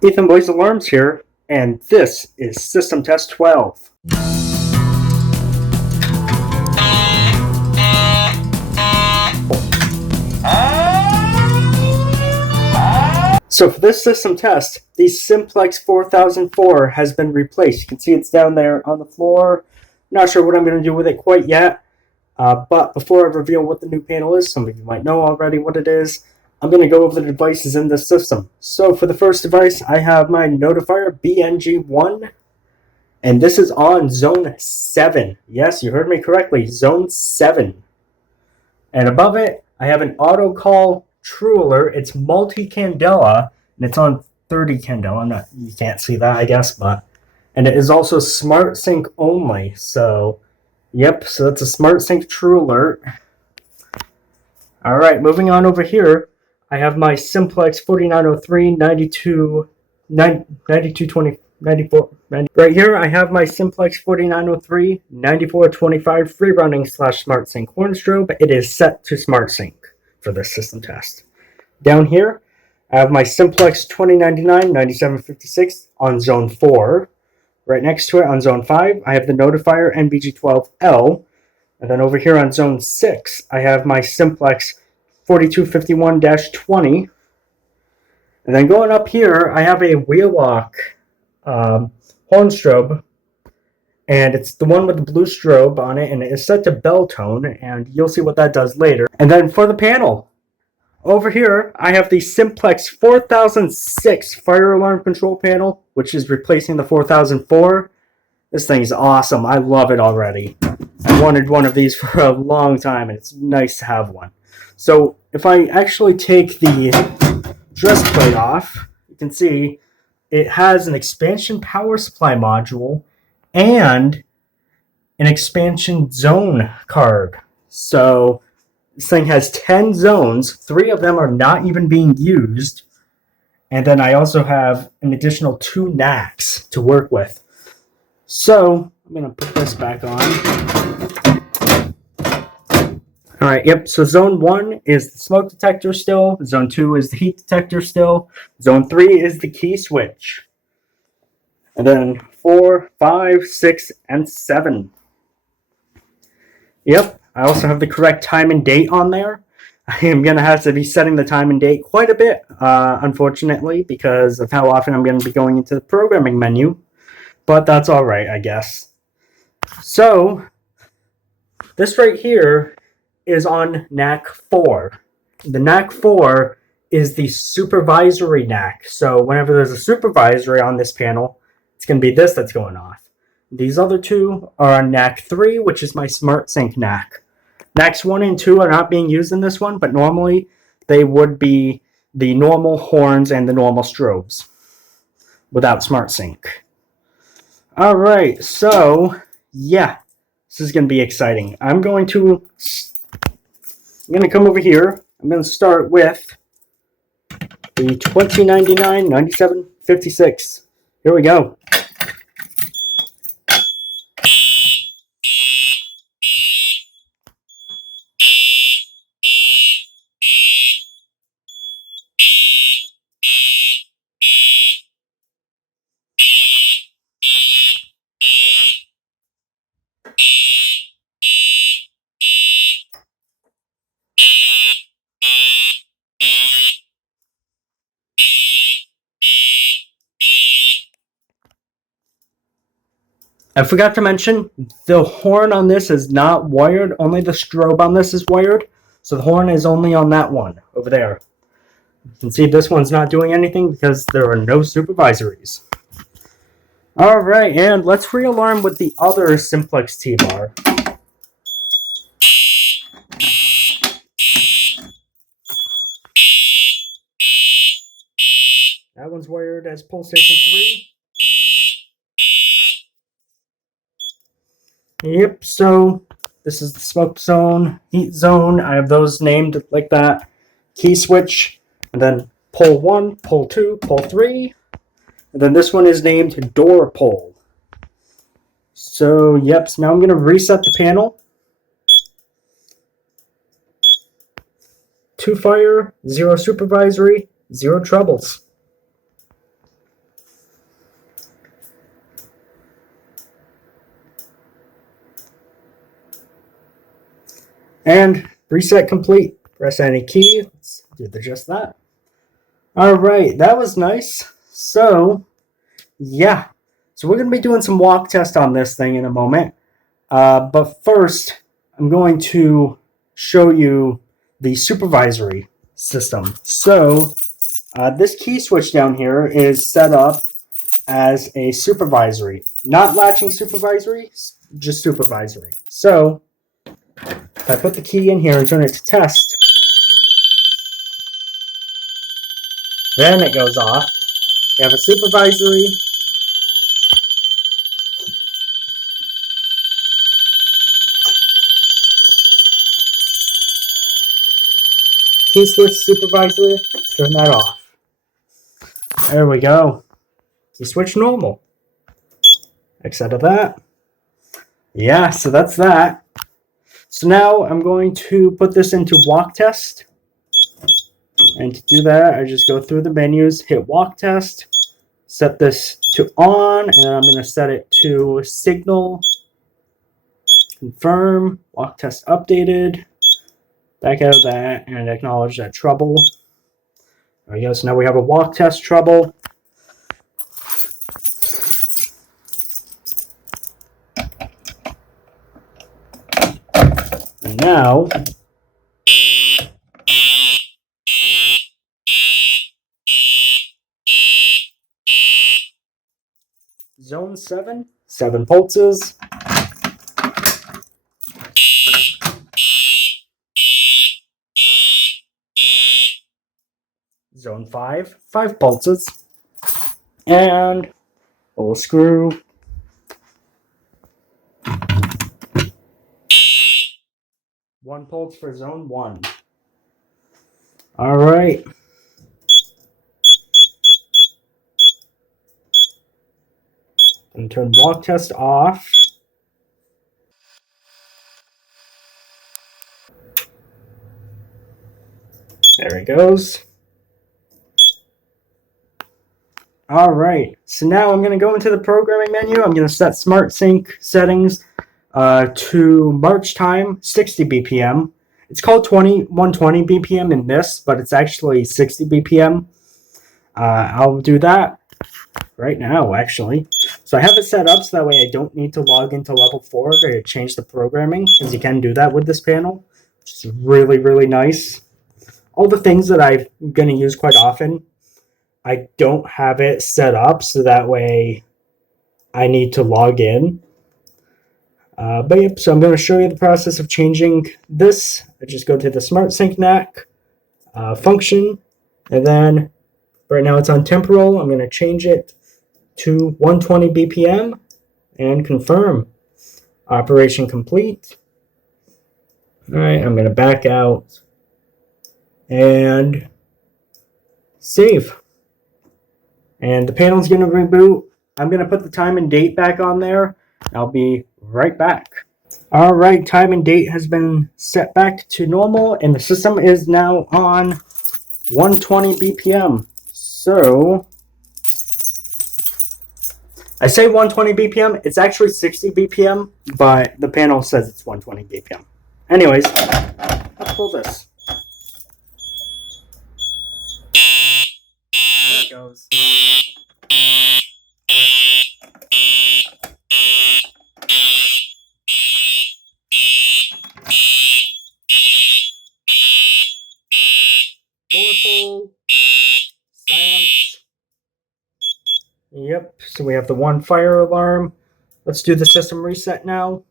Ethan Boys Alarms here, and this is System Test 12. So for this system test, the Simplex 4004 has been replaced. You can see it's down there on the floor. Not sure what I'm going to do with it quite yet, but before I reveal what the new panel is, some of you might know already what it is, I'm going to go over the devices in this system. So for the first device, I have my Notifier BNG-1, and this is on Zone 7. Yes, you heard me correctly, Zone 7. And above it, I have an Autocall True Alert. It's multi-candela, and it's on 30 candela. You can't see that, I guess, but... And it is also Smart Sync only, so... Yep, so that's a Smart Sync True Alert. Alright, moving on over here, I have my Simplex 4903 9220 94. Right here, I have my Simplex 4903 9425 free running / Smart Sync horn strobe. It is set to Smart Sync for this system test. Down here, I have my Simplex 2099 9756 on Zone 4. Right next to it on Zone 5, I have the Notifier NBG-12L. And then over here on Zone 6, I have my Simplex 4251-20. And then going up here, I have a Wheelock horn strobe. And it's the one with the blue strobe on it, and it is set to bell tone, and you'll see what that does later. And then for the panel, over here, I have the Simplex 4006 fire alarm control panel, which is replacing the 4004. This thing's awesome. I love it already. I wanted one of these for a long time, and it's nice to have one. So if I actually take the dress plate off, you can see it has an expansion power supply module and an expansion zone card. So this thing has 10 zones. 3 of them are not even being used. And then I also have an additional 2 NACs to work with. So I'm going to put this back on. Alright, yep, so Zone 1 is the smoke detector still. Zone 2 is the heat detector still. Zone 3 is the key switch. And then 4, 5, 6, and 7. Yep, I also have the correct time and date on there. I am going to have to be setting the time and date quite a bit, unfortunately, because of how often I'm going to be going into the programming menu. But that's alright, I guess. So, this right here is on NAC 4. The NAC 4 is the supervisory NAC. So whenever there's a supervisory on this panel, it's going to be this that's going off. These other 2 are on NAC 3, which is my Smart Sync NAC. NACs 1 and 2 are not being used in this one, but normally they would be the normal horns and the normal strobes without Smart Sync. Alright, so yeah, this is going to be exciting. I'm going to come over here. I'm going to start with the 2099 9756. Here we go. I forgot to mention, the horn on this is not wired. Only the strobe on this is wired. So the horn is only on that one over there. You can see this one's not doing anything because there are no supervisories. Alright, and let's realarm with the other Simplex T-bar. That one's wired as pull station 3. Yep, so this is the smoke zone, heat zone. I have those named like that. Key switch, and then pull 1, pull 2, pull 3. And then this one is named door pull. So, yep, so now I'm going to reset the panel. 2 fire, 0 supervisory, 0 troubles. And reset complete. Press any key. Let's do just that. All right, that was nice. So, yeah. So we're going to be doing some walk test on this thing in a moment. But first, I'm going to show you the supervisory system. So, this key switch down here is set up as a supervisory. Not latching supervisory, just supervisory. So, if I put the key in here and turn it to test, then it goes off. You have a supervisory. Key switch supervisory, turn that off. There we go. Key switch normal. X out of that. Yeah, so that's that. So now I'm going to put this into walk test. And to do that, I just go through the menus, hit walk test, set this to on, and I'm going to set it to signal, confirm, walk test updated, back out of that, and acknowledge that trouble. There we go, so now we have a walk test trouble. And now, zone 7, 7 pulses. Zone 5, 5 pulses. And we'll screw. One pulse for zone 1. All right. And turn walk test off. There it goes. All right. So now I'm going to go into the programming menu. I'm going to set Smart Sync settings to march time 60 BPM. It's called 120 BPM in this, but it's actually 60 BPM. I'll do that right now, actually. So I have it set up so that way I don't need to log into level 4 to change the programming, because you can do that with this panel, which is really, really nice. All the things that I'm going to use quite often, I don't have it set up so that way I need to log in. But yep, so I'm going to show you the process of changing this. I just go to the Smart Sync NAC function, and then right now it's on Temporal. I'm going to change it to 120 BPM and confirm. Operation complete. All right, I'm going to back out and save. And the panel's going to reboot. I'm going to put the time and date back on there. I'll be right back. All right, time and date has been set back to normal, and the system is now on 120 BPM. So, I say 120 BPM, it's actually 60 BPM, but the panel says it's 120 BPM. Anyways, let's pull this. There it goes. Door pull. Silence. Yep, so we have the one fire alarm. Let's do the system reset now.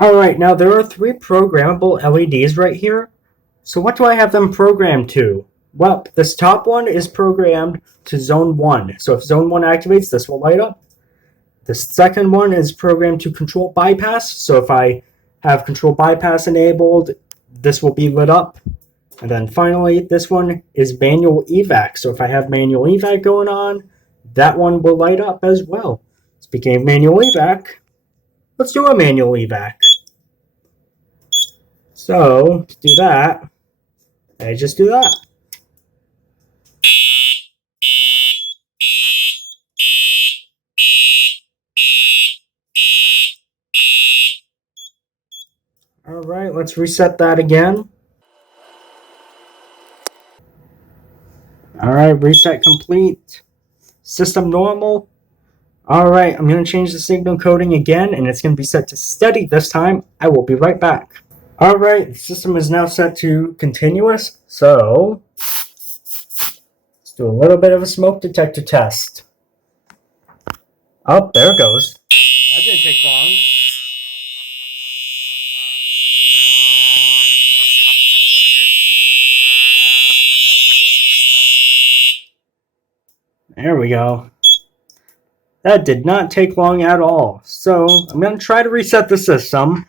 Alright, now there are 3 programmable LEDs right here. So what do I have them programmed to? Well, this top one is programmed to zone 1. So if zone 1 activates, this will light up. The second one is programmed to control bypass. So if I have control bypass enabled, this will be lit up. And then finally, this one is manual evac. So if I have manual evac going on, that one will light up as well. Speaking of manual evac, let's do a manual evac. So to do that, I just do that. Alright, let's reset that again. Alright, reset complete. System normal. Alright, I'm going to change the signal coding again, and it's going to be set to steady this time. I will be right back. Alright, the system is now set to continuous, so let's do a little bit of a smoke detector test. Oh, there it goes. That didn't take long. There we go. That did not take long at all. So I'm going to try to reset the system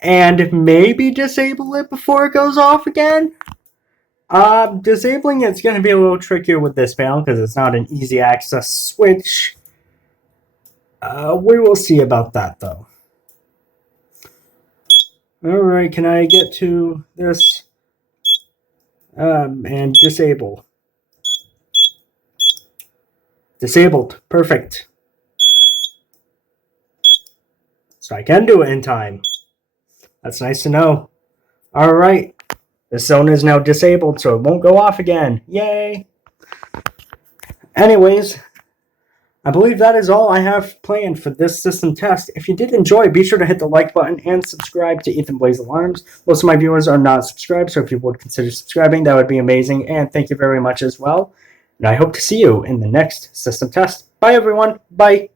and maybe disable it before it goes off again. Disabling it's going to be a little trickier with this panel because it's not an easy access switch. We will see about that though. Alright, can I get to this and disable? Disabled. Perfect. So I can do it in time. That's nice to know. Alright. The zone is now disabled, so it won't go off again. Yay! Anyways, I believe that is all I have planned for this system test. If you did enjoy, be sure to hit the like button and subscribe to Ethan Blaze Alarms. Most of my viewers are not subscribed, so if you would consider subscribing, that would be amazing. And thank you very much as well. And I hope to see you in the next system test. Bye, everyone. Bye.